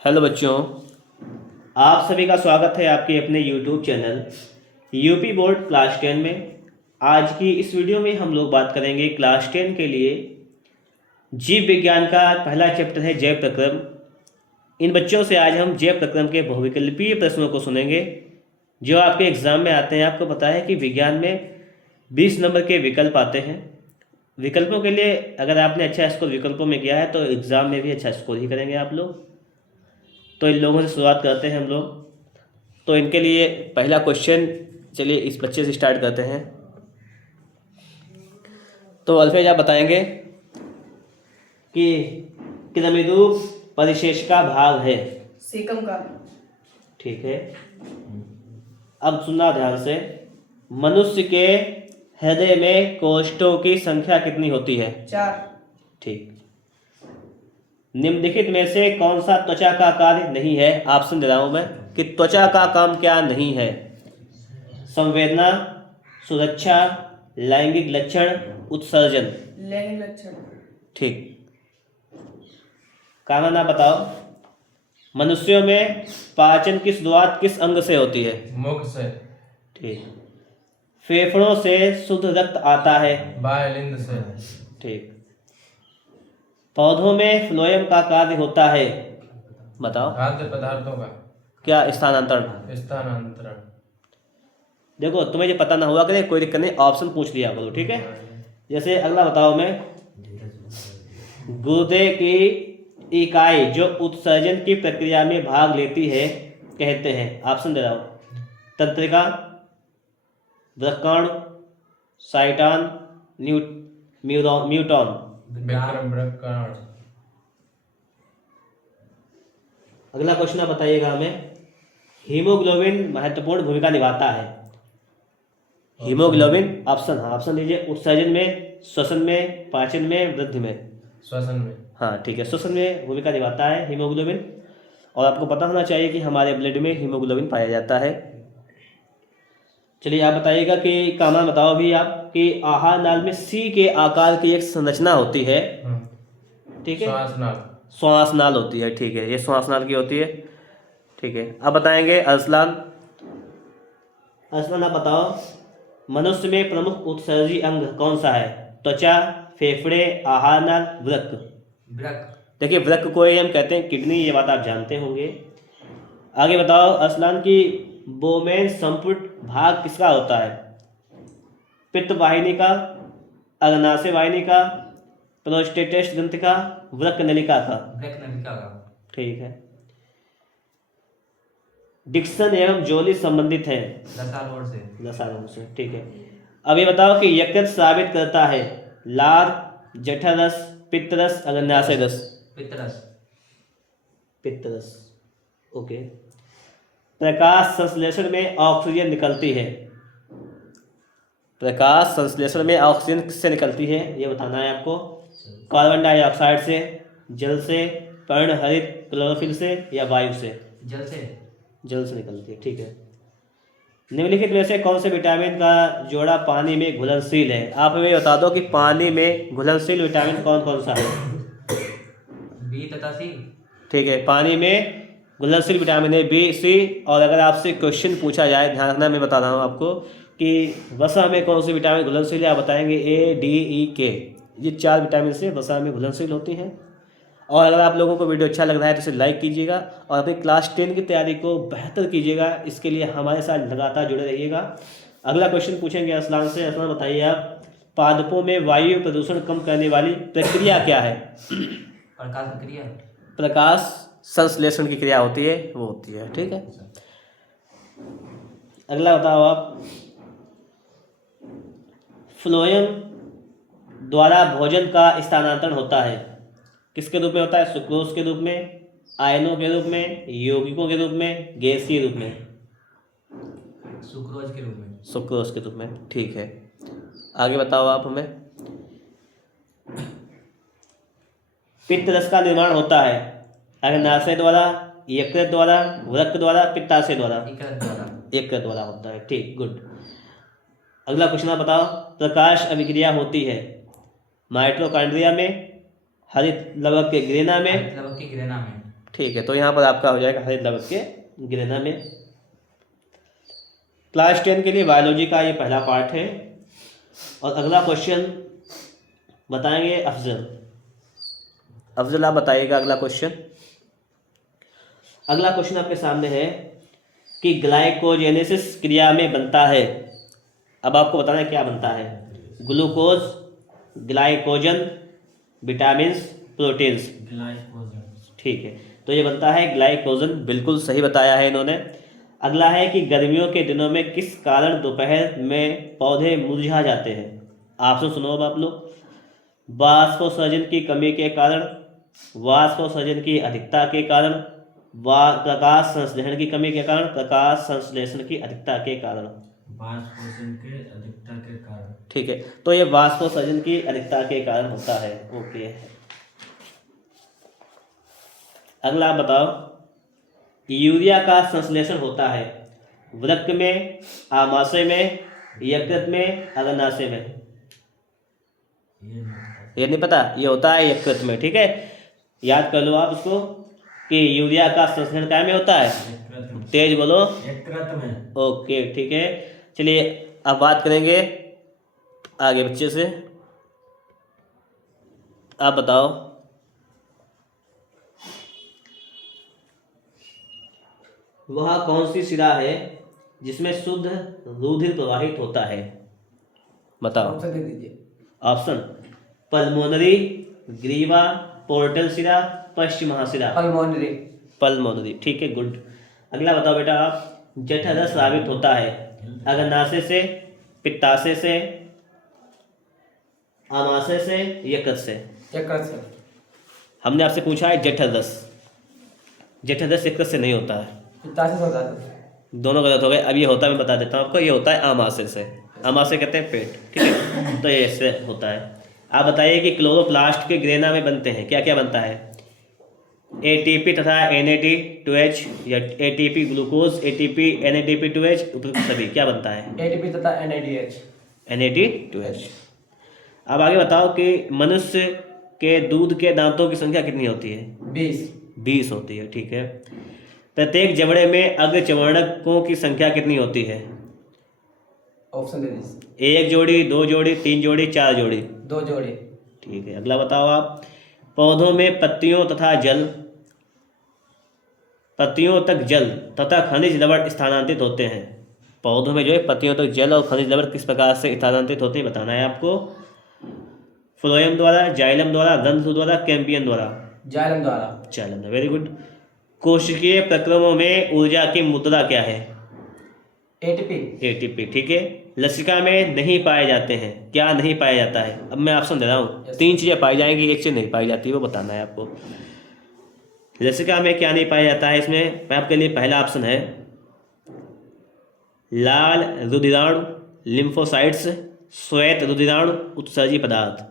Hello बच्चों, आप सभी का स्वागत है आपके अपने YouTube channel UP board class 10 में। आज की इस वीडियो में हम लोग बात करेंगे क्लास 10 के लिए जीव विज्ञान का पहला चैप्टर है जैव प्रक्रम। इन बच्चों से आज हम जैव प्रक्रम के बहुविकल्पीय प्रश्नों को सुनेंगे जो आपके एग्ज़ाम में आते हैं। आपको पता है कि विज्ञान में 20 नंबर के विकल्प आते हैं। विकल्पों के लिए अगर आपने अच्छा स्कोर विकल्पों में किया है तो एग्ज़ाम में भी अच्छा स्कोर ही करेंगे आप लोग। तो इन लोगों से शुरुआत करते हैं हम लोग। तो इनके लिए पहला क्वेश्चन, चलिए इस बच्चे से स्टार्ट करते हैं। तो अल्फेज आप बताएंगे कि कृमिरु परिशेष का भाग है। सेकम का। ठीक है, अब सुनना ध्यान से। मनुष्य के हृदय में कोष्ठों की संख्या कितनी होती है? 4। ठीक। निम्नलिखित में से कौन सा त्वचा का कार्य नहीं है? ऑप्शन दे रहा हूं मैं कि त्वचा का काम क्या नहीं है। संवेदना, सुरक्षा, लैंगिक लक्षण, उत्सर्जन। लैंगिक लक्षण। ठीक। कारण आप बताओ। मनुष्यों में पाचन की शुरुआत किस अंग से होती है? मुख से। ठीक। फेफड़ों से शुद्ध रक्त आता है? बायलिंद से। ठीक। पौधों में फ्लोएम का कार्य होता है? बताओ। खाद्य पदार्थों का क्या? स्थानांतरण। स्थानांतरण। देखो, तुम्हें जो पता ना हुआ करे कोई दिक्कत नहीं, ऑप्शन पूछ लिया करो, ठीक है। जैसे अगला बताओ मैं, गुर्दे की इकाई जो उत्सर्जन की प्रक्रिया में भाग लेती है कहते हैं। ऑप्शन दे रहा हूं। तंत्रिका, वृक्काणु, साइटॉन, म्यूटॉन। वृक्काणु। अगला क्वेश्चन आप बताइएगा हमें। हीमोग्लोबिन महत्वपूर्ण भूमिका निभाता है। हीमोग्लोबिन, ऑप्शन दीजिए। उत्सर्जन में, श्वसन में, पाचन में, वृद्धि में। श्वसन में। हाँ ठीक है, श्वसन में भूमिका निभाता है हीमोग्लोबिन। और आपको पता होना चाहिए कि हमारे ब्लड में हीमोग्लोबिन पाया जाता है। चलिए आप बताइएगा कि कामा बताओ भी आप कि आहार नाल में सी के आकार की एक संरचना होती है। ठीक है, श्वासनाल। श्वास नाल होती है। ठीक है, ये श्वास नाल की होती है। ठीक है, अब बताएंगे अरसलान। अरसलान आप बताओ, मनुष्य में प्रमुख उत्सर्जी अंग कौन सा है? त्वचा, फेफड़े, आहार नाल, वृक्क। देखिए, वृक्क को ही हम कहते हैं किडनी, ये बात आप जानते होंगे। आगे बताओ अरसलान की बोमेन संपुट भाग किसका होता है? पित्त वाहिनी का, अग्नाशय वाहिनी का, प्रोस्टेटस ग्रंथि का, वृक्क नलिका का। ठीक है। डिक्सन एवं जोली संबंधित है लसारों से। ठीक है, अब ये बताओ कि यकृत स्रावित करता है लार, जठरस, पित्तरस, अग्नाशय रस। पित्तरस। ओके। प्रकाश संश्लेषण में ऑक्सीजन निकलती है। प्रकाश संश्लेषण में ऑक्सीजन किससे निकलती है ये बताना है आपको। कार्बन डाइऑक्साइड से, जल से, पर्णहरित क्लोरोफिल से, या वायु से? जल से निकलती है। ठीक है। निम्नलिखित में से कौन से विटामिन का जोड़ा पानी में घुलनशील है? आप हमें बता दो कि पानी में घुलनशील विटामिन कौन कौन सा है? बी तथा सी। ठीक है, पानी में घुलनशील विटामिन है बी, सी। और अगर आपसे क्वेश्चन पूछा जाए, ध्यान रखना, मैं बता रहा हूँ आपको कि वसा में कौन सी विटामिन घुलनशील है, आप बताएंगे ए, डी, ई, के। ये 4 विटामिन से वसा में घुलनशील होती हैं। और अगर आप लोगों को वीडियो अच्छा लग रहा है तो इसे लाइक कीजिएगा और अपनी क्लास 10 की तैयारी को बेहतर कीजिएगा। इसके लिए हमारे साथ लगातार जुड़े रहिएगा। अगला क्वेश्चन पूछेंगे असलान से। असलान बताइए आप, पादपों में वायु प्रदूषण कम करने वाली प्रक्रिया क्या है? प्रकाश प्रक्रिया। प्रकाश संश्लेषण की क्रिया होती है, वो होती है। ठीक है। अगला बताओ आप, फ्लोएम द्वारा भोजन का स्थानांतरण होता है किसके रूप में होता है? सुक्रोज के रूप में, आयनों के रूप में, यौगिकों के रूप में, गैसीय रूप में? सुक्रोज के रूप में। सुक्रोज के रूप में। ठीक है, आगे बताओ आप हमें। पित्त रस का निर्माण होता है अग्नाशय द्वारा, यकृत द्वारा, वृक्क द्वारा, पित्ताशय द्वारा? यकृत द्वारा होता है। ठीक, गुड। अगला क्वेश्चन आप बताओ, प्रकाश अभिक्रिया होती है माइटोकॉन्ड्रिया में, हरित लवक के ग्रेना में, ठीक है, तो यहाँ पर आपका हो जाएगा हरित द्रव्य के गिरना में। क्लास 10 के लिए बायोलॉजी का ये पहला पार्ट है। और अगला क्वेश्चन बताएंगे अफजल। अफजल आप बताइएगा अगला क्वेश्चन। अगला क्वेश्चन आपके सामने है कि ग्लाइकोजेनेसिस क्रिया में बनता है। अब आपको बताना है क्या बनता है। Glucose, glycogen, vitamins, proteins. Glycogen. ठीक है, तो ये बनता है ग्लाइकोजन, बिल्कुल सही बताया है इन्होंने। अगला है कि गर्मियों के दिनों में किस कारण दोपहर में पौधे मुरझा जाते हैं। ऑप्शन सुनो अब आप लोग। वाष्पोत्सर्जन की कमी के कारण, वाष्पोत्सर्जन की अधिकता के कारण, प्रकाश संश्लेषण की कमी के कारण, प्रकाश संश्लेषण की अधिकता के कारण। वाष्पोत्सर्जन के अधिकता के कारण। ठीक है, तो ये वाष्पोत्सर्जन की अधिकता के कारण होता है। ओके, अगला आप बताओ। यूरिया का संश्लेषण होता है वृक्क में, आमाशय में, यकृत में, अग्नाशय में। ये नहीं पता, ये होता है यकृत में। ठीक है, याद कर लो आप उसको कि यूरिया का संश्लेषण क्या में होता है। तेज बोलो। यकृत में। ओके, ठीक है। चलिए अब बात करेंगे आगे बच्चे से। आप बताओ। वह कौन सी शिरा है जिसमें शुद्ध रुधिर प्रवाहित होता है। बताओ। ऑप्शन दे दीजिए। ऑप्शन पल्मोनरी, ग्रीवा, पोर्टल शिरा, पश्चिम महाशिरा। पल्मोनरी। पल्मोनरी, ठीक है, गुड। अगला बताओ बेटा आप। जठररस स्रावित होता है अग्नाशय से, पित्ताशय से, आमाशय से, यकृत से। यकृत से। हमने आपसे पूछा है जठररस। जठररस यकृत से नहीं होता है, पित्ताशय से होता है। दोनों गलत हो गए। अब ये होता है, मैं बता देता हूँ आपको, ये होता है आमाशय से। आमाशय कहते हैं पेट, ठीक है। तो ये इससे होता है। आप बताइए कि क्लोरोप्लास्ट के ग्रेना में बनते हैं क्या क्या बनता है। एटीपी तथा NAD2H या एटीपी ग्लूकोज, एटीपी NADP2H, उपयुक्त सभी क्या बनता है। एटीपी तथा NADH। NAD2H। अब आगे बताओ कि मनुष्य के दूध के दांतों की संख्या कितनी होती है। 20 होती है, ठीक है। प्रत्येक जबड़े में अग्रचवर्णकों की संख्या कितनी होती है। ऑप्शन दे दीजिए। 1 जोड़ी, 2 जोड़ी, 3 जोड़ी, 4 जोड़ी। 2 जोड़ी। ठीक है, अगला बताओ आप। पौधों में पत्तियों तक जल तथा खनिज लवण स्थानांतरित होते हैं। पौधों में जो है पत्तियों तक जल और खनिज लवण किस प्रकार से स्थानांतरित होते हैं बताना है आपको। फ्लोएम द्वारा, जाइलम द्वारा, रंध्र द्वारा, कैम्बियम द्वारा। जाइलम द्वारा। Xylem, very good. कोशिकीय प्रक्रमों में ऊर्जा की मुद्रा क्या है। ATP, ठीक है। लसिका में नहीं पाए जाते हैं, क्या नहीं पाया जाता है। अब मैं ऑप्शन दे रहा हूँ। 3 चीज़ें पाई जाएंगी, एक चीज़ नहीं पाई जाती, वो बताना है आपको। लसिका में क्या नहीं पाया जाता है, इसमें आपके लिए पहला ऑप्शन है लाल रुधिराणु, लिम्फोसाइट्स, श्वेत रुधिराणु, उत्सर्जी पदार्थ।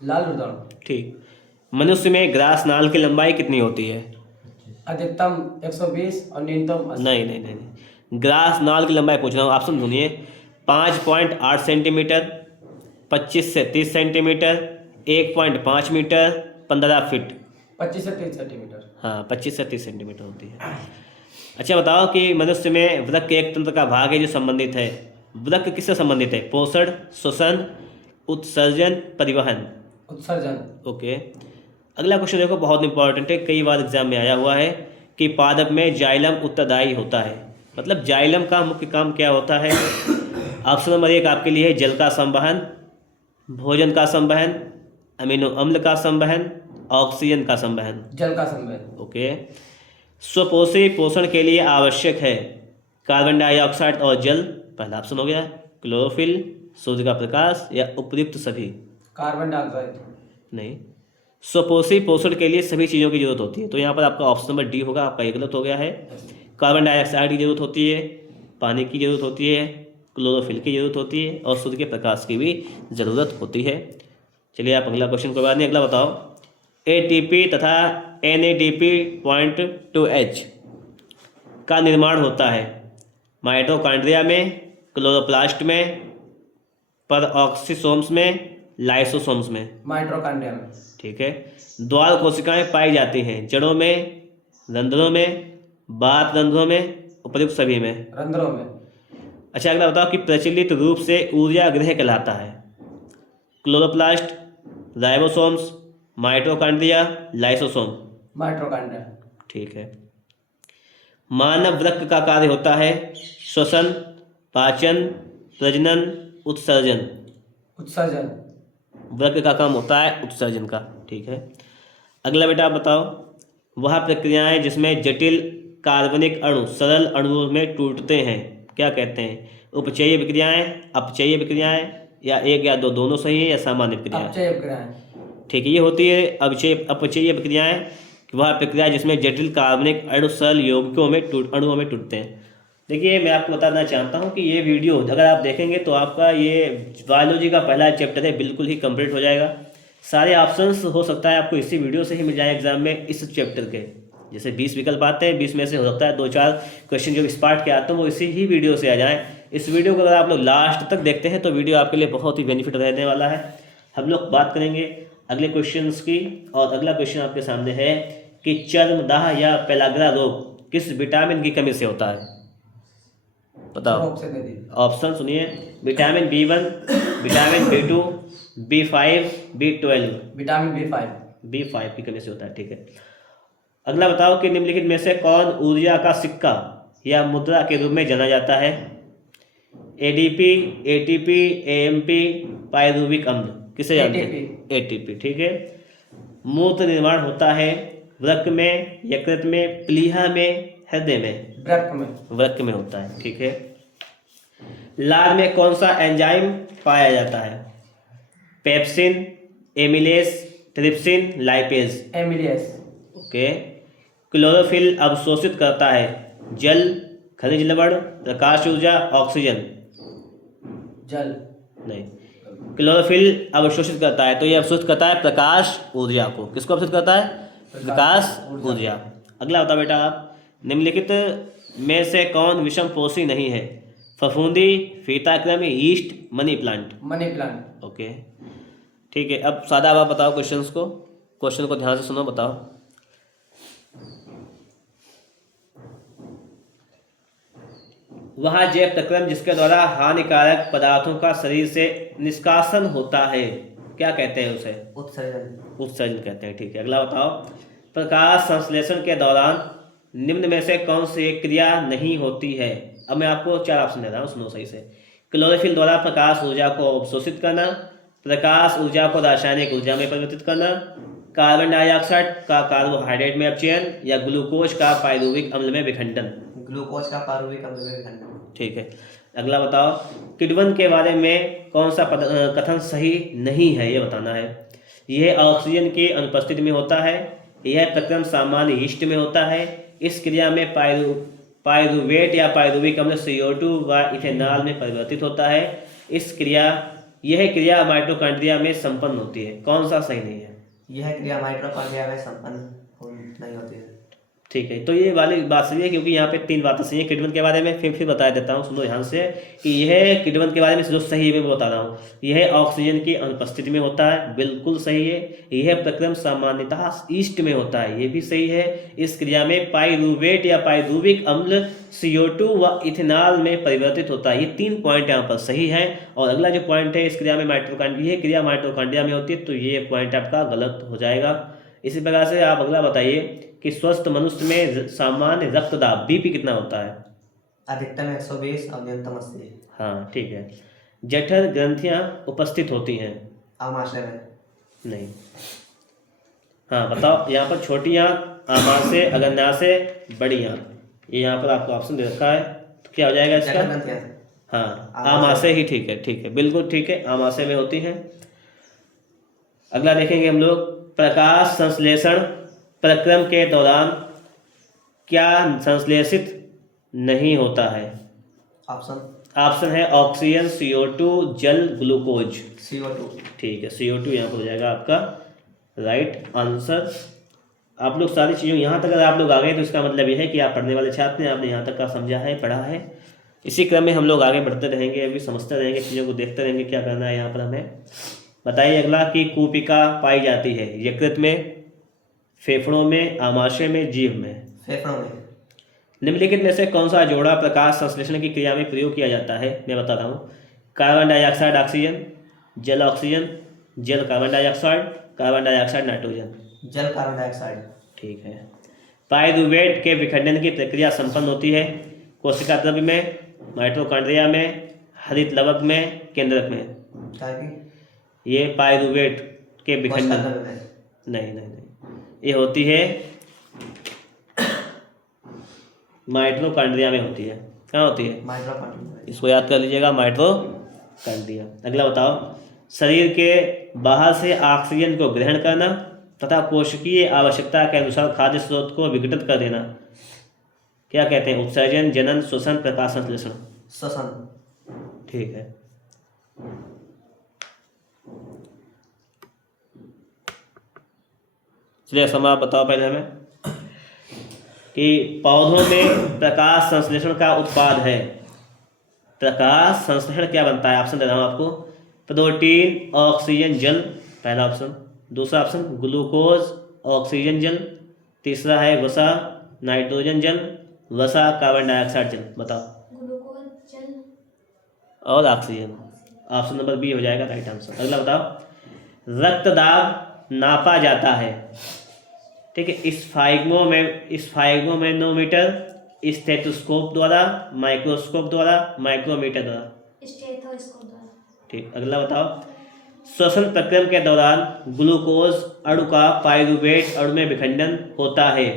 लाल रुधिराणु। ठीक। मनुष्य में ग्रास नाल की लंबाई कितनी होती है। अधिकतम 120 और न्यूनतम 80। नहीं, ग्रास नाल की लंबाई पूछ रहा हूँ। ऑप्शन सुनिए। 5.8 सेंटीमीटर, 25 से 30 सेंटीमीटर, 1.5 मीटर, 15 फीट। 25 से 30 सेंटीमीटर। हाँ, 25 से 30 सेंटीमीटर होती है। अच्छा बताओ कि मनुष्य में वृक्क एक तंत्र का भाग है जो संबंधित है। वृक्क किससे संबंधित है। पोषण, श्वसन, उत्सर्जन, परिवहन। उत्सर्जन। ओके, अगला क्वेश्चन देखो, बहुत इंपॉर्टेंट है, कई बार एग्जाम में आया हुआ है कि पादप में जाइलम उत्तरदायी होता है। मतलब जाइलम का मुख्य काम क्या होता है। ऑप्शन नंबर 1 आपके लिए है जल का संवहन, भोजन का संवहन, अमीनो अम्ल का संवहन, ऑक्सीजन का संवहन। जल का संवहन। ओके। स्वपोषी पोषण के लिए आवश्यक है कार्बन डाइऑक्साइड और जल। पहला ऑप्शन हो गया। क्लोरोफिल, सूर्य का प्रकाश, या उपयुक्त सभी। Carbon dioxide. नहीं, स्वपोषी पोषण के लिए सभी चीज़ों की जरूरत होती है। तो यहाँ पर आपका ऑप्शन नंबर डी होगा, आपका ये गलत हो गया है। कार्बन डाइऑक्साइड की जरूरत होती है, पानी की जरूरत होती है, क्लोरोफिल की जरूरत होती है, और सूर्य के प्रकाश की भी ज़रूरत होती है। चलिए आप अगला क्वेश्चन को बाद नहीं, अगला बताओ। ATP तथा NADP2H का निर्माण होता है माइटोकॉन्ड्रिया में, क्लोरोप्लास्ट में, परऑक्सीसोम्स में, लाइसोसोम्स में। माइटोकॉन्ड्रिया में। ठीक है। द्वार कोशिकाएं पाई जाती हैं जड़ों में, रंध्रों में, बात रंध्रों में, उपयुक्त सभी में। रंध्रों में। अच्छा अगला बताओ कि प्रचलित रूप से ऊर्जा गृह कहलाता है chloroplast, ribosomes, mitochondria, lysosome. Mitochondria. ठीक है। मानव वृक्क का कार्य होता है श्वसन, पाचन, प्रजनन, उत्सर्जन। उत्सर्जन। वृक्क का काम होता है उत्सर्जन का। ठीक है। अगला बेटा आप बताओ वह प्रक्रियाएं जिसमें जटिल कार्बनिक अणु सरल अणुओं में टूटते हैं क्या कहते हैं? उपचयी विक्रियाएं, अपचयी विक्रियाएं, या एक या दो दोनों सही है, या सामान्य विक्रियाएं? अपचयी विक्रियाएं। ठीक है। ये होती है अपचयी विक्रियाएं, वह प्रक्रिया जिसमें जटिल कार्बनिक अणु सरल यौगिकों में अणुओं में टूटते हैं। देखिए मैं आपको बताना चाहता हूँ कि ये वीडियो अगर आप देखेंगे तो आपका ये बायोलॉजी का पहला चैप्टर है बिल्कुल ही कंप्लीट हो जाएगा। सारे ऑप्शंस हो सकता है आपको इसी वीडियो से ही मिल जाए एग्जाम में इस चैप्टर के। जैसे 20 विकल्प आते हैं, 20 में से हो सकता है 2-4 क्वेश्चन जो इस पार्ट के आते हैं वो इसी ही वीडियो से आ जाएँ। इस वीडियो को अगर आप लोग लास्ट तक देखते हैं तो वीडियो आपके लिए बहुत ही बेनिफिट रहने वाला है। हम लोग बात करेंगे अगले क्वेश्चन की, और अगला क्वेश्चन आपके सामने है कि चर्मदाह या पेलाग्रा रोग किस विटामिन की कमी से होता है? बताओ। ऑप्शन सुनिए, vitamin B1, vitamin B2, B5, B12। Vitamin B5। B5 की कमी से होता है। ठीक है। अगला बताओ कि निम्नलिखित में से कौन ऊर्जा का सिक्का या मुद्रा के रूप में जाना जाता है? ADP, ATP, AMP, पायरुविक अम्ल। किसे जानते हैं? ATP। ठीक है। मूत्र निर्माण होता है वृक्क में, यकृत में, प्लीहा में, हृदय में? वृक्क में। वृक्क में होता है। ठीक है। लार में कौन सा एंजाइम पाया जाता है? Pepsin, amylase, trypsin, lipase? Amylase. Okay. Chlorophyll अवशोषित करता है जल, खनिज लवण, प्रकाश ऊर्जा, ऑक्सीजन? जल। नहीं, क्लोरोफिल अवशोषित करता है तो ये अवशोषित करता है प्रकाश ऊर्जा को। किसको अवशोषित करता है? प्रकाश ऊर्जा। अगला बताओ बेटा आप निम्नलिखित में से कौन विषमपोषी नहीं है? फफूंदी, फीताकृमि, yeast, money plant? Money plant. Okay ठीक है। अब सादा आप बताओ क्वेश्चन को ध्यान से सुनो, बताओ। वह जैव प्रक्रम जिसके द्वारा हानिकारक पदार्थों का शरीर से निष्कासन होता है क्या कहते हैं उसे? उत्सर्जन। उत्सर्जन कहते हैं। ठीक है। अगला बताओ प्रकाश संश्लेषण के दौरान निम्न में से कौन सी एक क्रिया नहीं होती है? अब मैं आपको 4 ऑप्शन दे रहा हूँ, सुनो सही से। क्लोरोफिल द्वारा प्रकाश ऊर्जा को अवशोषित करना, प्रकाश ऊर्जा को रासायनिक ऊर्जा में परिवर्तित करना, कार्बन डाइऑक्साइड का कार्बोहाइड्रेट में अपचयन, या ग्लूकोज का पायरुविक अम्ल में विखंडन? ग्लूकोज का पायरुविक अम्ल में विखंडन। ठीक है। अगला बताओ किण्वन के बारे में कौन सा कथन सही नहीं है ये बताना है। यह ऑक्सीजन की अनुपस्थिति में होता है, यह प्रक्रम सामान्य यीस्ट में होता है, इस क्रिया में पायरुवेट या पायरुविक अम्ल CO2 व इथेनॉल में परिवर्तित होता है, यह क्रिया माइटोकॉन्ड्रिया में संपन्न होती है। कौन सा सही नहीं है? यह क्रिया माइटोकॉन्ड्रिया में संपन्न नहीं होती है। ठीक है। तो ये वाली बात सही है क्योंकि यहाँ पे 3 बातें सही है। किण्वन के बारे में फिर बता देता हूँ, सुनो ध्यान से कि यह किण्वन के बारे में जो सही है मैं बता रहा हूँ। यह ऑक्सीजन की अनुपस्थिति में होता है, बिल्कुल सही है। यह प्रक्रम सामान्यतः ईस्ट में होता है, ये भी सही है। इस क्रिया में पायरुवेट या पायरुविक अम्ल CO2 व इथेनॉल में परिवर्तित होता है। ये 3 पॉइंट यहाँ पर सही है। और अगला जो पॉइंट है इस क्रिया में माइटोकॉन्ड्रिया, यह क्रिया माइटोकॉन्ड्रिया में होती है, तो ये पॉइंट आपका गलत हो जाएगा। इसी प्रकार से आप अगला बताइए कि स्वस्थ मनुष्य में सामान्य रक्तदाब BP कितना होता है? अधिकतम 120 और न्यूनतम 80। हाँ ठीक है। जठर ग्रंथियां उपस्थित होती हैं? आमाशय में। नहीं। हाँ बताओ। यहाँ पर छोटी आंत, आमाशय, अग्नाशय, बड़ी आंत, ये यहाँ पर आपको ऑप्शन दे रखा है, तो क्या हो जाएगा इसका? हाँ आमाशय ही ठीक है। ठीक है, बिल्कुल ठीक है, आमाशय में होती हैं। अगला देखेंगे हम लोग प्रकाश संश्लेषण प्रक्रम के दौरान क्या संश्लेषित नहीं होता है? ऑप्शन है ऑक्सीजन, CO2, जल, ग्लूकोज। CO2। ठीक है, CO2 यहाँ पर हो जाएगा आपका राइट आंसर। आप लोग सारी चीज़ों यहाँ तक अगर आप लोग आ गए तो इसका मतलब यह है कि आप पढ़ने वाले छात्र हैं, आपने यहाँ तक का समझा है, पढ़ा है। इसी क्रम में हम लोग आगे बढ़ते रहेंगे, अभी समझते रहेंगे, चीज़ों को देखते रहेंगे क्या करना है यहाँ पर हमें। बताइए अगला कि कूपिका पाई जाती है यकृत में, फेफड़ों में, आमाशय में, जीभ में। फेफड़ों में। निम्नलिखित में से कौन सा जोड़ा प्रकाश संश्लेषण की क्रिया में प्रयोग किया जाता है? मैं बता रहा हूँ। कार्बन डाइऑक्साइड ऑक्सीजन, जल ऑक्सीजन, जल carbon dioxide, carbon dioxide nitrogen. जल कार्बन डाइऑक्साइड। ठीक है। पाइरूवेट के विखंडन की प्रक्रिया संपन्न होती है कोशिका द्रव्य में, माइटोकॉन्ड्रिया में, हरित लवक में, केंद्रक में। ताकि ये पाइरूवेट के कोशिका विखंडन द्रव्य में। नहीं, ये होती है माइटोकॉन्ड्रिया में होती है। कहाँ होती है? माइटोकॉन्ड्रिया। इसको याद कर लीजिएगा, माइटोकॉन्ड्रिया। अगला बताओ, शरीर के बाहर से ऑक्सीजन को ग्रहण करना तथा कोशिकीय आवश्यकता के अनुसार खाद्य स्रोत को विघटित कर देना क्या कहते हैं? उत्सर्जन, जनन, श्वसन, प्रकाश संश्लेषण। श्वसन। ठीक है। चलिए समा आप बताओ पहले हमें कि पौधों में प्रकाश संश्लेषण का उत्पाद है। प्रकाश संश्लेषण क्या बनता है? ऑप्शन दे रहा हूँ आपको। प्रोटीन, ऑक्सीजन, जल, पहला ऑप्शन। दूसरा ऑप्शन ग्लूकोज, ऑक्सीजन, जल। तीसरा है वसा, नाइट्रोजन, जल। वसा, कार्बन डाइऑक्साइड, जल। बताओ। ग्लूकोज, जल और ऑक्सीजन। ऑप्शन नंबर बी हो जाएगा राइट आंसर। अगला बताओ, रक्त दाब नापा जाता है, ठीक है, स्फाइग्मोमेनोमीटर, स्टेथोस्कोप द्वारा, माइक्रोस्कोप द्वारा, माइक्रोमीटर द्वारा। स्टेथोस्कोप द्वारा। ठीक। अगला बताओ, श्वसन प्रक्रम के दौरान ग्लूकोज अणु का पाइरूवेट अणु में विखंडन होता है।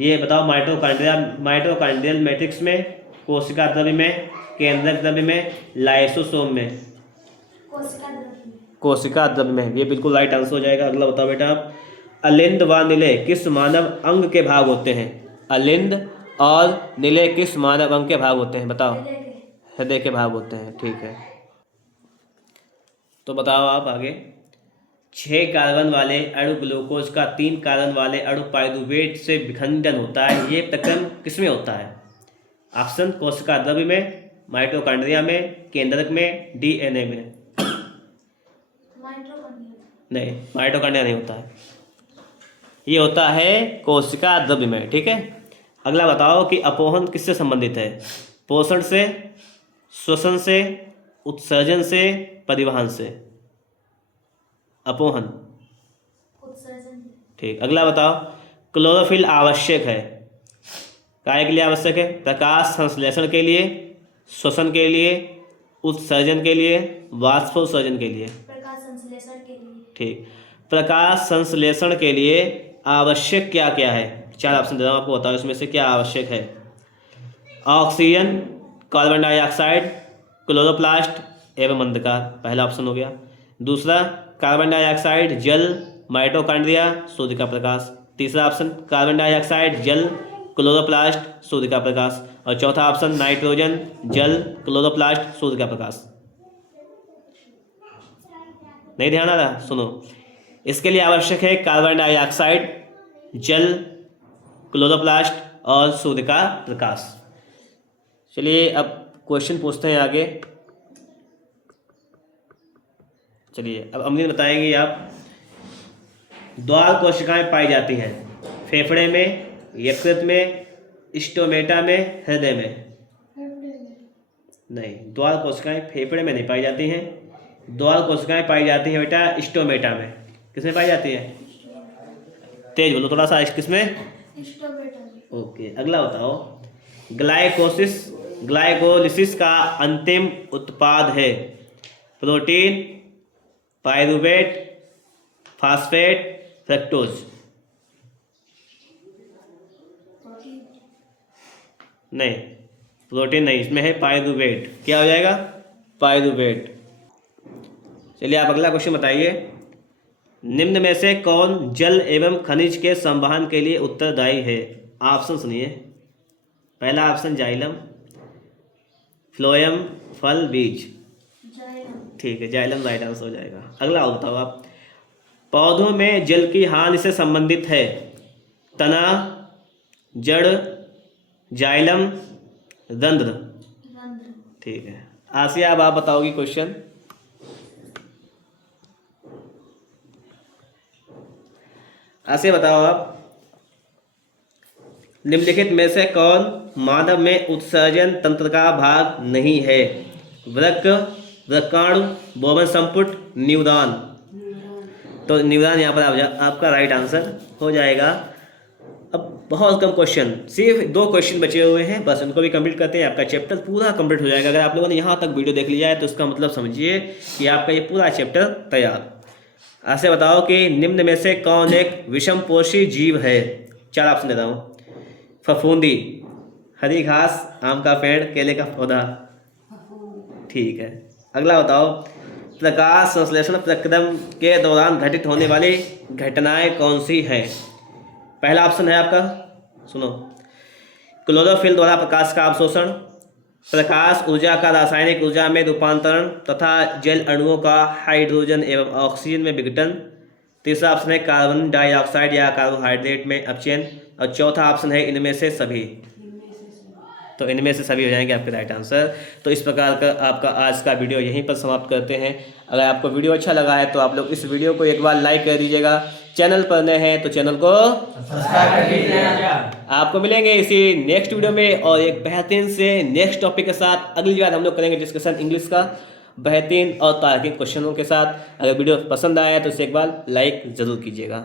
ये बताओ, माइटोकॉन्ड्रियल मैट्रिक्स में, कोशिका द्रव्य में, केंद्रक द्रव्य में, लाइसोसोम में। कोशिका द्रव्य में। कोशिका द्रव्य में, ये बिल्कुल राइट आंसर हो जाएगा। अगला बताओ बेटा आप, अलिंद व निलय किस मानव अंग के भाग होते हैं? अलिंद और निलय किस मानव अंग के भाग होते हैं? बताओ। हृदय के भाग होते हैं। ठीक है, तो बताओ आप आगे। 6 कार्बन वाले अणु ग्लूकोज का 3 कार्बन वाले अणु पाइरूवेट से विखंडन होता है। ये प्रक्रम किसमें होता है? ऑप्शन कोशिका द्रव्य में, माइटोकॉन्ड्रिया में, केंद्रक में, डीएनए में। नहीं, माइटोकॉन्ड्रिया नहीं होता है, ये होता है कोशिका द्रव्य में। ठीक है। अगला बताओ कि अपोहन किससे संबंधित है? पोषण से, श्वसन से, उत्सर्जन से, परिवहन से। अपोहन। उत्सर्जन। ठीक। अगला बताओ, क्लोरोफिल आवश्यक है, काय के लिए आवश्यक है? प्रकाश संश्लेषण के लिए, श्वसन के लिए, उत्सर्जन के लिए, वाष्पोत्सर्जन के लिए। प्रकाश संश्लेषण के लिए। ठीक। प्रकाश संश्लेषण के लिए आवश्यक क्या क्या है? 4 ऑप्शन दे रहा हूँ आपको, बताओ इसमें से क्या आवश्यक है। ऑक्सीजन, कार्बन डाइऑक्साइड, क्लोरोप्लास्ट एवं अंधकार। पहला ऑप्शन हो गया। दूसरा कार्बन डाइऑक्साइड, जल, माइटोकॉन्ड्रिया, सूर्य का प्रकाश। तीसरा ऑप्शन कार्बन डाइऑक्साइड, जल, क्लोरोप्लास्ट, सूर्य का प्रकाश। और चौथा ऑप्शन नाइट्रोजन, जल, क्लोरोप्लास्ट, सूर्य का प्रकाश। नहीं ध्यान आ रहा? सुनो, इसके लिए आवश्यक है कार्बन डाइऑक्साइड, जल, क्लोरोप्लास्ट और सूर्य का प्रकाश। चलिए अब क्वेश्चन पूछते हैं आगे। चलिए अब अमरीन बताएंगे आप। द्वार कोशिकाएं पाई जाती हैं फेफड़े में, यकृत में, स्टोमेटा में, हृदय में। नहीं, द्वार कोशिकाएं फेफड़े में नहीं पाई जाती हैं। द्वार कोशिकाएं पाई जाती हैं बेटा स्टोमेटा में। किसमें पाई जाती है? तेज बोलो थोड़ा सा। किसमें? ओके। अगला बताओ, ग्लाइकोलिसिस का अंतिम उत्पाद है प्रोटीन, पाइरूवेट, फास्फेट, फ्रक्टोज। नहीं, प्रोटीन नहीं, इसमें है पाइरूवेट। क्या हो जाएगा? पाइरूवेट। चलिए आप अगला क्वेश्चन बताइए। निम्न में से कौन जल एवं खनिज के संवहन के लिए उत्तरदायी है? ऑप्शन सुनिए। पहला ऑप्शन जाइलम, फ्लोएम, फल, बीज। ठीक है, जाइलम राइट आंसर हो जाएगा। अगला बताओ आप। पौधों में जल की हानि से संबंधित है तना, जड़, जाइलम, रंध्र। ठीक है। आसिया अब आप बताओगी क्वेश्चन। ऐसे बताओ आप, निम्नलिखित में से कौन मानव में उत्सर्जन तंत्र का भाग नहीं है? वृक्क, वृक्काणु, बोवन संपुट, न्यूरॉन। तो न्यूरॉन यहाँ पर आपका राइट आंसर हो जाएगा। अब बहुत कम क्वेश्चन, सिर्फ 2 क्वेश्चन बचे हुए हैं, बस उनको भी कंप्लीट करते हैं, आपका चैप्टर पूरा कंप्लीट हो जाएगा। अगर आप लोगों ने यहाँ तक वीडियो देख लिया है तो इसका मतलब समझिए कि आपका ये पूरा चैप्टर तैयार। ऐसे बताओ कि निम्न में से कौन एक विषमपोषी जीव है? 4 ऑप्शन देता हूँ। फफूंदी, हरी घास, आम का पेड़, केले का पौधा। ठीक है। अगला बताओ, प्रकाश संश्लेषण प्रक्रम के दौरान घटित होने वाली घटनाएं कौन सी हैं? पहला ऑप्शन है आपका, सुनो, क्लोरोफिल द्वारा प्रकाश का अवशोषण, प्रकाश ऊर्जा का रासायनिक ऊर्जा में रूपांतरण तथा जल अणुओं का हाइड्रोजन एवं ऑक्सीजन में विघटन। तीसरा ऑप्शन है कार्बन डाइऑक्साइड या कार्बोहाइड्रेट में अपचयन। और चौथा ऑप्शन है इनमें से सभी। तो इनमें से सभी हो जाएंगे आपके राइट आंसर। तो इस प्रकार का आपका आज का वीडियो यहीं पर समाप्त करते हैं। अगर आपको वीडियो अच्छा लगा है तो आप लोग इस वीडियो को एक बार लाइक कर दीजिएगा। चैनल पर नए हैं तो चैनल को सब्सक्राइब कर दीजिएगा। आपको मिलेंगे इसी नेक्स्ट वीडियो में और एक बेहतरीन से नेक्स्ट टॉपिक के साथ। अगली बार हम लोग करेंगे डिस्कशन इंग्लिश का बेहतरीन और तार्किक क्वेश्चनों के साथ। अगर वीडियो पसंद आया तो इसे एक बार लाइक ज़रूर कीजिएगा।